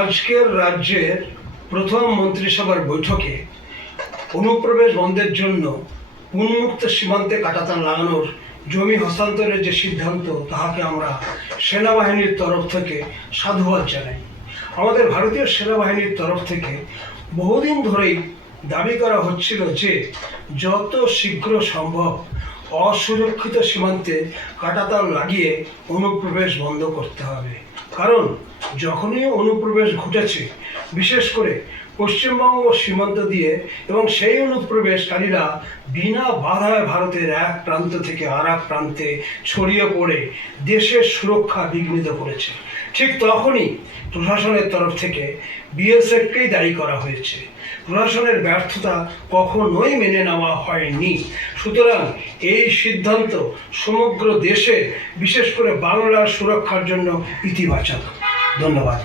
আজকের রাজ্যের প্রথম মন্ত্রিসভার বৈঠকে অনুপ্রবেশ বন্ধের জন্য উন্মুক্ত সীমান্তে কাঁটাতার লাগানোর জমি হস্তান্তরের যে সিদ্ধান্ত, তাহাকে আমরা সেনাবাহিনীর তরফ থেকে সাধুবাদ জানাই। আমাদের ভারতীয় সেনাবাহিনীর তরফ থেকে বহুদিন ধরেই দাবি করা হচ্ছিল যে যত শীঘ্র সম্ভব অসুরক্ষিত সীমান্তে কাঁটাতার লাগিয়ে অনুপ্রবেশ বন্ধ করতে হবে। কারণ যখনই অনুপ্রবেশ ঘটেছে, বিশেষ করে পশ্চিমবঙ্গ সীমান্ত দিয়ে, এবং সেই অনুপ্রবেশকারীরা বিনা বাধায় ভারতের এক প্রান্ত থেকে আর এক প্রান্তে ছড়িয়ে পড়ে দেশের সুরক্ষা বিঘ্নিত করেছে, ঠিক তখনই প্রশাসনের তরফ থেকে বিএসএফকেই দায়ী করা হয়েছে। প্রশাসনের ব্যর্থতা কখনোই মেনে নেওয়া হয়নি। সুতরাং এই সিদ্ধান্ত সমগ্র দেশে, বিশেষ করে বাংলার সুরক্ষার জন্য ইতিবাচক। ধন্যবাদ।